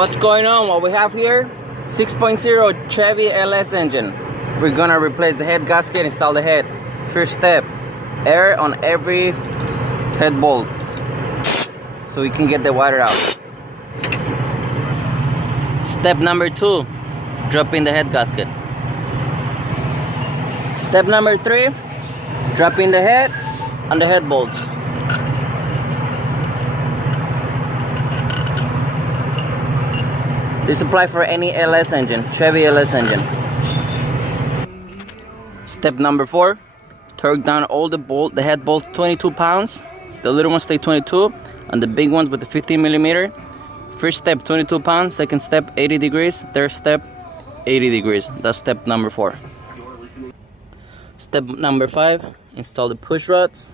What's going on? What we have here, 6.0 Chevy LS engine. We're gonna replace the head gasket, install the head. First step, air on every head bolt so we can get the water out. Step number 2, drop in the head gasket. Step number 3, drop in the head on the head bolts. This applies for any LS engine, Chevy LS engine. Step number 4, torque down all the head bolts 22 pounds. The little ones stay 22, and the big ones with the 15 millimeter. First step 22 pounds, second step 80 degrees, third step 80 degrees. That's step number 4. Step number 5, install the push rods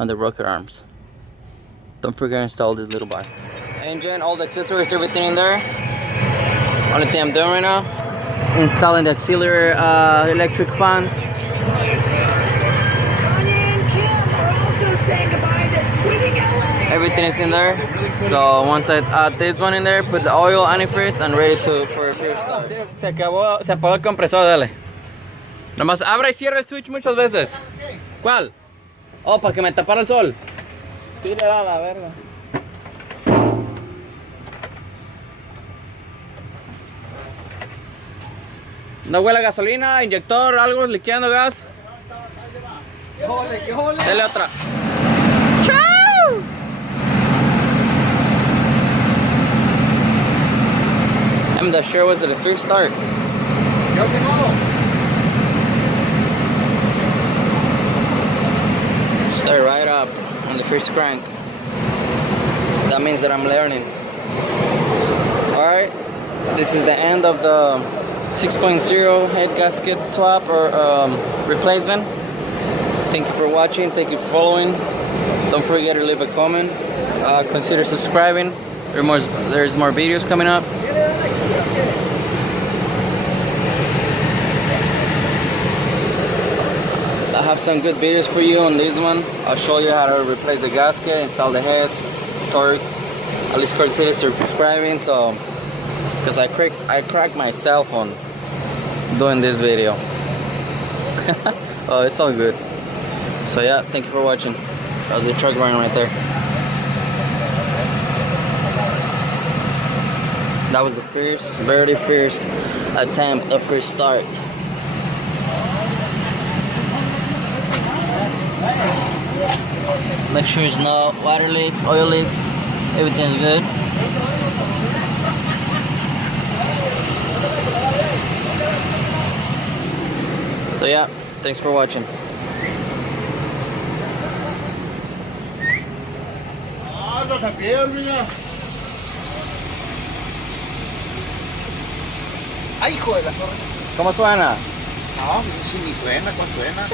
and the rocker arms. Don't forget to install this little bar. Engine, all the accessories, everything in there. Only thing I'm doing right now is installing the auxiliary electric fans. Everything is in there. So once I add this one in there, put the oil, antifreeze, and ready for first start. Se apagó el compresor, dale. Nomás abra y cierra el switch muchas veces. ¿Cuál? Oh, para que me tapara el sol. Tírala a la verga. No huele a gasolina, inyector, algo, liqueando gas. Dale otra. ¡Chau! I'm not sure was it the first start. Start right up on the first crank. That means that I'm learning. Alright, this is the end of the 6.0 head gasket swap or replacement. Thank you for watching, thank you for following. Don't forget to leave a comment. Consider subscribing. There's more videos coming up. I have some good videos for you on this one. I'll show you how to replace the gasket, install the heads, torque. At least consider subscribing, so because I cracked myself on doing this video. Oh, it's all good. So yeah, thank you for watching. That was the truck running right there. That was the very first attempt of first start. Make sure there's no water leaks, oil leaks, everything's good. So yeah, thanks for watching. Ay, hijo de la zorra. ¿Cómo suena? No, si ni suena, ¿cuál suena?